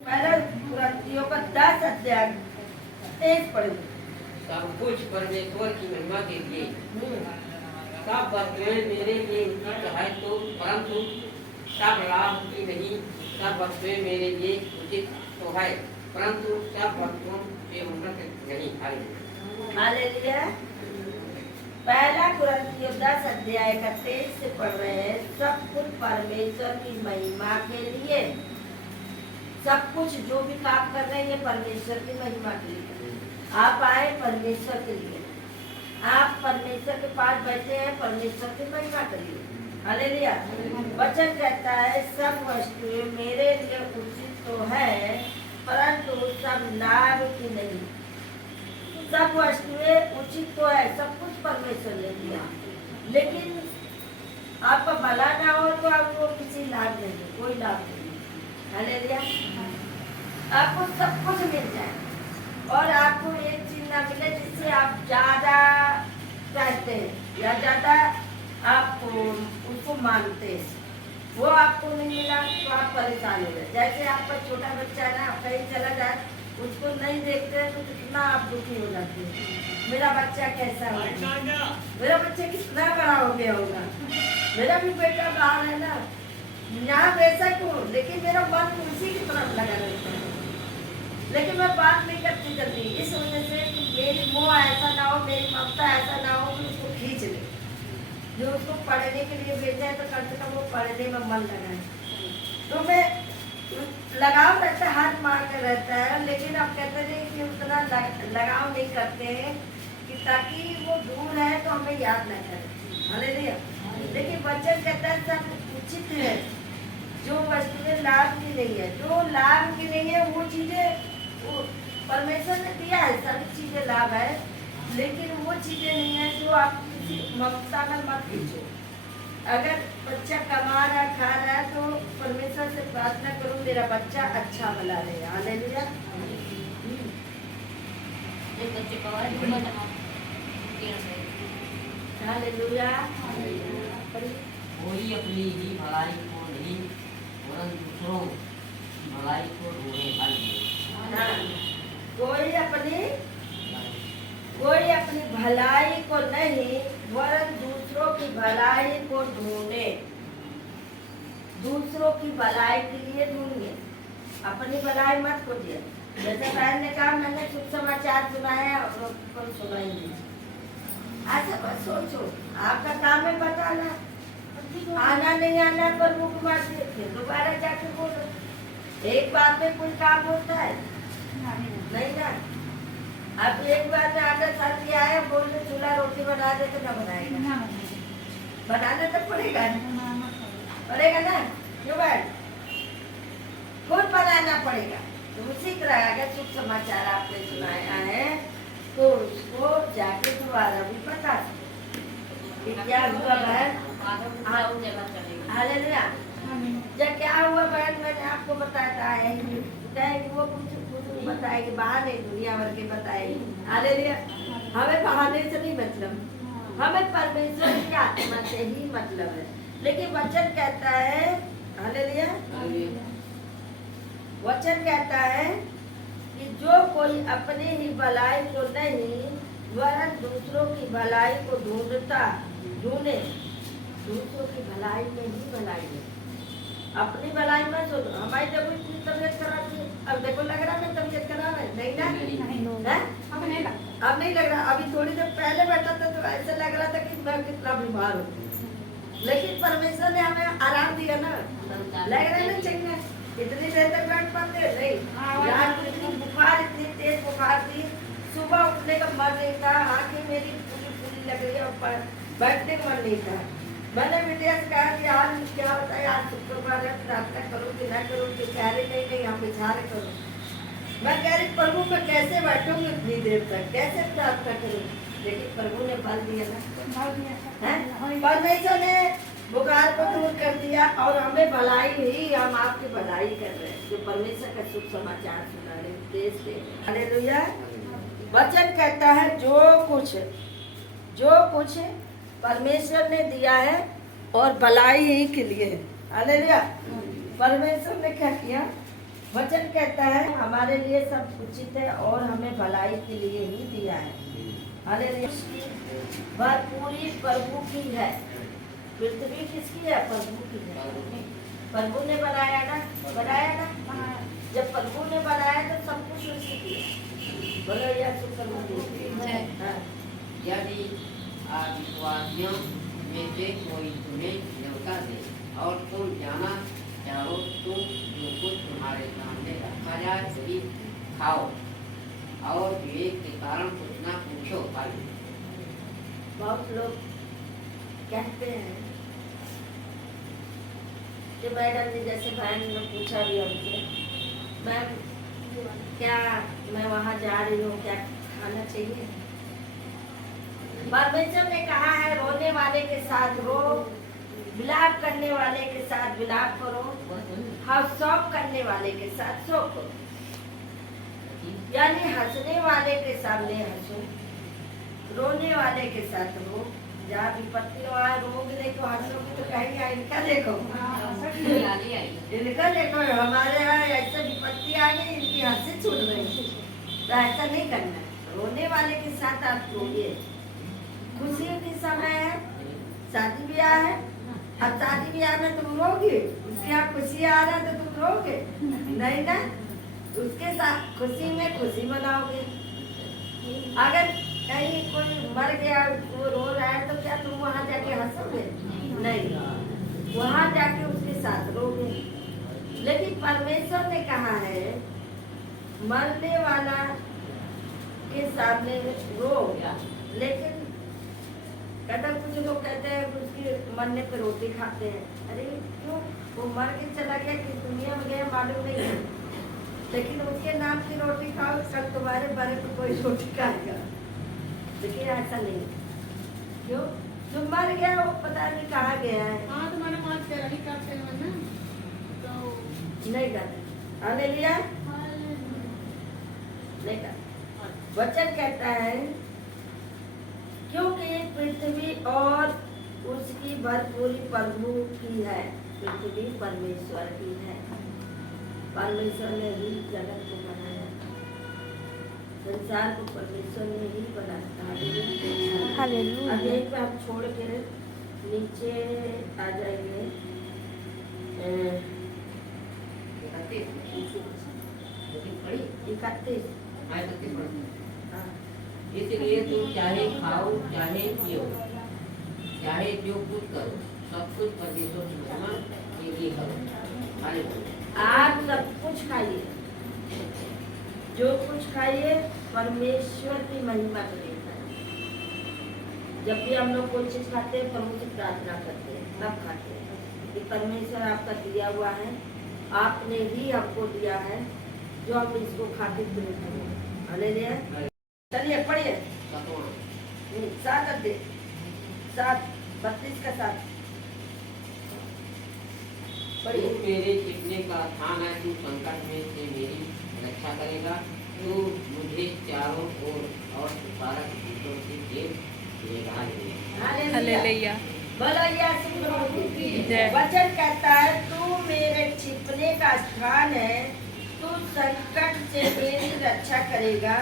कुरातियों का 10 अध्याय तेज पढ़ो। सब कुछ परमेश्वर की महिमा के लिए सब वस्तुएं मेरे लिए उचित है तो परंतु सब लाभ की नहीं। सब वस्तुएं मेरे लिए उचित तो है परंतु सब वस्तुओं के उन्नत नहीं। हालेलुया। पहला कुरातियों 10 अध्याय का 23 से पढ़ रहे हैं। सब कुछ परमेश्वर की महिमा के लिए, सब कुछ जो भी काम कर रहे हैं परमेश्वर की महिमा के लिए। आप आए परमेश्वर के लिए, आप परमेश्वर के पास बैठे हैं परमेश्वर की महिमा के लिए। हालेलुया। वचन कहता है सब वस्तुएं मेरे लिए उचित तो है परंतु सब लाभ की नहीं। सब वस्तुएं उचित तो है, सब कुछ परमेश्वर ने दिया, लेकिन आपका भला ना हो तो आपको किसी लाभ नहीं, कोई लाभ नहीं। हालेलुया। आपको सब कुछ मिल जाए और आपको एक चीज ना मिले जिससे आप ज्यादा चाहते हैं या ज्यादा आप उसको मानते हैं, वो आपको नहीं मिला तो आप परेशान हो गए। जैसे आपका छोटा बच्चा है ना, कहीं चला जाए उसको नहीं देखते तो कितना आप दुखी हो जाते हैं। मेरा बच्चा कैसा होगा, मेरा बच्चा कितना बड़ा हो गया होगा, मेरा भी बेटा बाहर है ना, यहाँ बेशक हूँ लेकिन मेरा मन उसी की तरफ लगा रहता है। लेकिन मैं बात नहीं करती जल्दी इस वजह से कि मेरी मोह ऐसा ना हो, मेरी ममता ऐसा ना हो कि उसको खींच ले। जो उसको पढ़ने के लिए भेजा है तो कम से कम वो पढ़ने में मन लगाए। तो मैं लगाव रहता है, हाथ मार कर रहता है, लेकिन अब कहते हैं कि उतना लगाव नहीं करते हैं कि ताकि वो दूर है तो हमें याद न करें। हालेलुया। लेकिन वचन कहता है सब उचित है, जो वस्तुएं लाभ की नहीं है, जो लाभ की नहीं है वो चीजें वो परमेश्वर ने दिया है, सभी चीजें लाभ है, लेकिन वो चीजें नहीं है जो आप किसी ममता में मत खींचो। अगर बच्चा कमा रहा खा रहा है तो परमेश्वर से प्रार्थना करो मेरा बच्चा अच्छा भला रहे। हालेलुया। हालेलुया। कोई अपनी ही भलाई को नहीं वरन दूसरों की भलाई को ढूंढे। कोई अपनी भलाई को नहीं वरन दूसरों की भलाई को ढूंढे। दूसरों की भलाई के लिए ढूंढिए, अपनी भलाई मत खोजिए। जैसे बहन ने कहा मैंने शुभ समाचार सुनाया और कोई सुना ही नहीं। ऐसा बस सोचो, आपका काम है बताना, आना नहीं आना पर मुख मार फिर दोबारा जाके बोलो। एक बार में कोई काम होता है नहीं ना। अब एक बार में आधा साल किया है, बोलने चूल्हा रोटी बना दे तो ना बनाएगा, बनाना तो पड़ेगा ना, क्यों बात खुद बनाना पड़ेगा। तो उसी तरह अगर शुभ समाचार आपने सुनाया है तो उसको जाके दोबारा भी बता सकते क्या हुआ बहन। हालेलुया। जब क्या हुआ बहन मैंने आपको बताया है वो कुछ बताएगी, बहाने दुनिया भर के बताएगी। हालेलुया। हमें बहाने से नहीं मतलब, हमें परमेश्वर की आत्मा से ही मतलब है। लेकिन वचन कहता है, हालेलुया, वचन कहता है कि जो कोई अपनी ही भलाई को नहीं वरन दूसरों की भलाई को ढूंढे। दूसरों की भलाई में ही भलाई है, अपनी भलाई में सुनो। हमारी देखो इतनी तबीयत खराब थी, अब देखो लग रहा है तबीयत खराब है नहीं ना, अब नहीं लग रहा। अभी थोड़ी देर पहले बैठा था तो ऐसा लग रहा था कि मैं कितना बीमार हूँ, लेकिन परमेश्वर ने हमें आराम दिया ना, लग रहा है ना चंगा। इतनी देर तक बैठ पाते नहीं यार, इतनी बुखार, इतनी तेज बुखार थी, सुबह उठने का मन नहीं था, आंखें मेरी पूरी पूरी लग रही है, बैठने का मन नहीं था। मैंने बिटिया से कहा कि यार क्या होता है, आज शुक्रवार है, प्रार्थना करो कि ना करो, कि कह रही नहीं हम विचार करो। मैं कह रही प्रभु पे कैसे बैठूंगी इतनी देर तक, कैसे प्रार्थना करूँ, लेकिन प्रभु ने बल दिया ना, परमेश्वर ने बुखार को दूर कर दिया और हमें भलाई ही, हम आपकी भलाई कर रहे हैं जो परमेश्वर का शुभ समाचार सुना रहे देश से। हालेलुया। वचन कहता है जो कुछ परमेश्वर ने दिया है और भलाई ही के लिए है। हालेलुया। परमेश्वर ने क्या किया, वचन कहता है हमारे लिए सब उचित है और हमें भलाई के लिए ही दिया है। हालेलुया। भरपूरी प्रभु की है। पृथ्वी किसकी है? प्रभु की है। प्रभु ने बनाया ना, बनाया ना। जब प्रभु ने बनाया तो सब कुछ उसी की है। बोलो यीशु प्रभु की है। हाँ। यदि विश्वासियों में से कोई तुम्हें न्योता दे और तुम जाना चाहो तुम जो कुछ तुम्हारे सामने रखा जाए वही खाओ और विवेक के कारण कुछ ना पूछो। बहुत लोग कहते हैं कि मैडम जी, जैसे बहन ने पूछा भी हमसे, मैम क्या मैं वहाँ जा रही हूँ, क्या खाना चाहिए? परमेश्वर ने कहा है रोने वाले के साथ रो, विलाप करने वाले के साथ विलाप करो, हाँ शौक करने वाले के साथ शौक करो। यानी हंसने वाले के सामने हंसो, रोने वाले के साथ रो। जहाँ विपत्ति वहाँ रोग देखो, हंसोगे तो कहेंगे इनका देखो, इनका देखो, हमारे यहाँ ऐसे विपत्ति आ गई, इनकी हंसी छूट गई। तो ऐसा नहीं करना। रोने वाले के साथ आप रोइए। खुशी के समय है, शादी ब्याह है, अब शादी ब्याह में तुम रोगे, उसके यहाँ खुशी आ रहा है तो तुम रोगे नहीं ना, उसके साथ खुशी में खुशी मनाओगे। अगर कहीं कोई मर गया, वो रो रहा है, तो क्या तुम वहाँ जाके हंसोगे? नहीं, वहाँ जाके उसके साथ रोगे। लेकिन परमेश्वर ने कहा है मरने वाला के सामने रो। लेकिन कहता कुछ लोग कहते हैं उसके मरने पर रोटी खाते हैं। अरे क्यों? वो मर के चला गया कि दुनिया में गया मालूम नहीं है, लेकिन उसके नाम की रोटी खाओ, कल तुम्हारे बारे में कोई रोटी खाएगा। लेकिन ऐसा नहीं। क्यों? जो मर गया वो पता नहीं कहाँ गया है। हाँ, तुम्हारे पास क्या रही करते हैं ना, तो नहीं करते। हालेलुया। नहीं करते। वचन कहता है क्योंकि पृथ्वी और उसकी भरपूरी प्रभु की है। पृथ्वी परमेश्वर की है। परमेश्वर ने ही जगत को बनाया, संसार को परमेश्वर ने ही बनाया। हालेलुया। अब यहीं पे हम छोड़ के नीचे आ जाएंगे। 31। हाँ। इसलिए तुम चाहे खाओ चाहे पियो चाहे जो कुछ करो सब कुछ परमेश्वर की महिमा के लिए करो। हालेलुया। आप सब कुछ खाइए, जो कुछ खाइए परमेश्वर की महिमा के लिए खाइए। जब भी हम लोग कोई चीज खाते हैं प्रभु से प्रार्थना करते हैं, तब खाते हैं कि परमेश्वर आपका दिया हुआ है, आपने ही हमको दिया है, जो हम इसको खाते पूरे करें। हालेलुया। चलिए पढ़िए 7 अध्याय 32 का 7 तू मेरे छिपने का स्थान है, तू संकट में से मेरी रक्षा करेगा, तू मुझे चारों ओर और बारह चीजों से घेरेगा। हालेलुया। बोलो यीशु प्रभु की जय। वचन कहता है तू मेरे छिपने का स्थान है, तू संकट से मेरी रक्षा करेगा,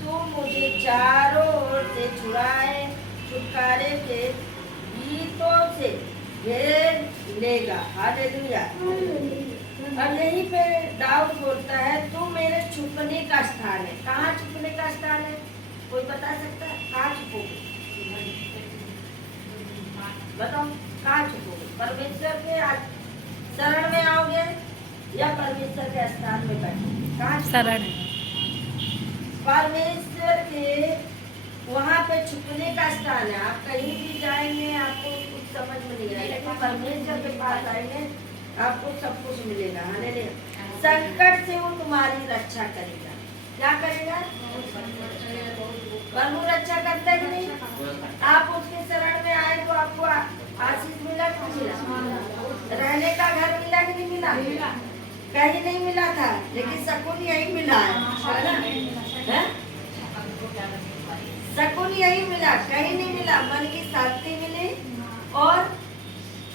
तू मुझे चारों ओर से छुटकारे के गीतों से घेर लेगा। हालेलुया। अब यहीं पे दाऊद बोलता है तू मेरे छुपने का स्थान है। कहाँ छुपने का स्थान है? कोई बता सकता है? कहाँ छुपोगे? बताओ कहाँ छुपोगे? परमेश्वर के शरण में आओगे या परमेश्वर के स्थान में बैठोगे? कहाँ शरण? परमेश्वर के वहाँ पे छुपने का स्थान है। आप कहीं भी जाएंगे आपको कुछ समझ में नहीं आएगा, लेकिन परमेश्वर के पास आएंगे आपको सब कुछ मिलेगा। हालेलुया। संकट से वो तुम्हारी रक्षा करेगा। क्या करेगा? प्रभु रक्षा करता है कि नहीं? आप उसके शरण में आए तो आपको आशीष मिला कि नहीं मिला? रहने का घर मिला कि नहीं मिला? कहीं नहीं मिला था, लेकिन सकून यही मिला है। सकून यही मिला, कहीं नहीं मिला। मन की शांति मिली और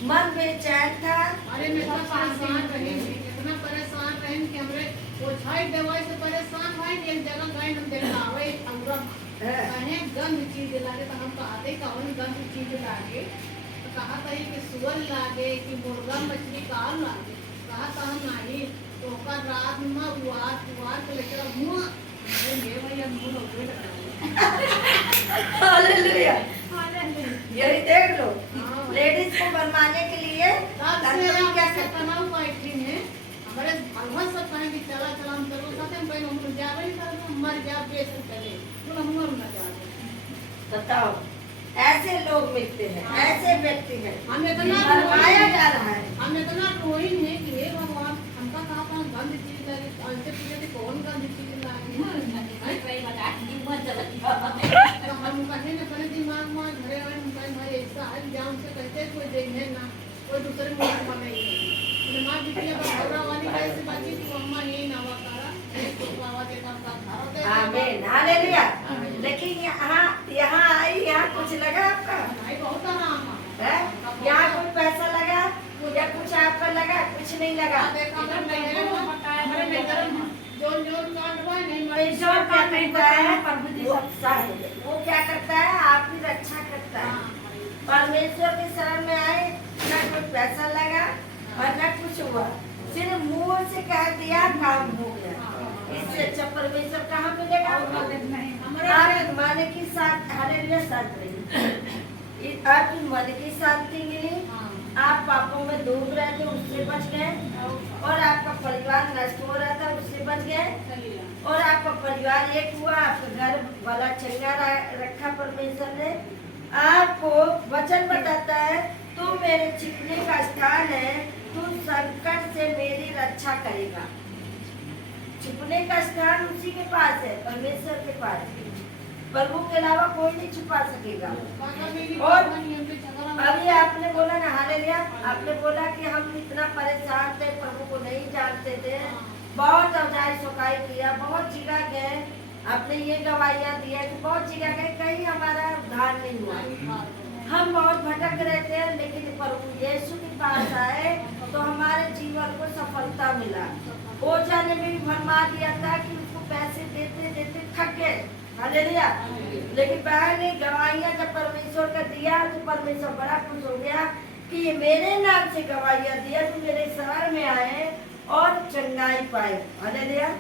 मन बेचैन था। अरे मैं इतना परेशान रही कि हमरे वो छाई दवाई से परेशान भाई एक जगह गए हम देखा आवे अंगूरा कहे गंद चीज लागे तो हम कहते कौन गंद चीज लागे तो कहा कही कि सुअर लागे कि मुर्गा मछली का लागे कहा तो हम नहीं तो ओकर रात में उवार के लेकर मुंह ये भैया मुंह हो हालेलुया यही देख लो हाँ। लेडीज को बनवाने के लिए क्या तनाव बैठी है हमारे भगवान सब कहें कि चला चला हम चलो कहते हैं भाई हम जावे नहीं करते मर जा बेसन चले तो हम ना जावे बताओ ऐसे लोग मिलते हैं ऐसे व्यक्ति हैं हम इतना बनवाया जा रहा है हम इतना रोइन है कि हे भगवान हमका कहा पर गंद चीज लगे अंते पूछे थे कौन गंद चीज तो हम कहे ना पहले दिमाग में घरे आए हम कहे भाई ऐसा है जान से कहते कोई देने ना कोई दूसरे मुल्क में नहीं माँ बिटिया बहरा वाली कैसे बाकी कि अम्मा ये ना वकारा तो बाबा के काम का धारा आमीन हालेलुया लेकिन यहाँ आई यहाँ कुछ लगा आपका भाई बहुत आराम है यहाँ कोई पैसा लगा या कुछ आपका लगा कुछ नहीं लगा देखा हमारे नगर जोन जोन कांडवा नहीं परमेश्वर क्या करता है वो क्या करता है आपकी रक्षा करता है परमेश्वर के शरण में आए ना कोई पैसा लगा और ना कुछ हुआ सिर्फ मुंह से कह दिया काम हो गया इससे अच्छा परमेश्वर कहाँ मिलेगा आपके मन की साथ हालेलुया साथ रही आपकी मन की शांति मिली आप पापों में डूब रहे थे उससे बच गए और आपका परिवार नष्ट हो रहा था उससे बच गए और आपका परिवार एक हुआ आपका घर वाला चंगा रखा परमेश्वर ने आपको वचन बताता है तू मेरे छिपने का स्थान है तू संकट से मेरी रक्षा करेगा छिपने का स्थान उसी के पास है परमेश्वर के पास प्रभु के अलावा कोई नहीं छुपा सकेगा और अभी आपने बोला ना हालेलुया आपने बोला कि हम इतना परेशान थे प्रभु को नहीं जानते थे बहुत अवजाई सुकाई किया बहुत जगह गए आपने ये गवाहियां दिया कि बहुत जगह गए कहीं हमारा उद्धार नहीं हुआ हम बहुत भटक रहे थे लेकिन प्रभु यीशु के पास आए तो हमारे जीवन को सफलता मिला ओझा ने भी भरमा दिया था कि उसको पैसे देते देते थक गए हालेलुया लेकिन बहन ने गवाहियां जब परमेश्वर का दिया तो परमेश्वर बड़ा खुश हो गया कि ये मेरे नाम से गवाहियां दिया तो मेरे शरण में आए और चंगाई पाए हालेलुया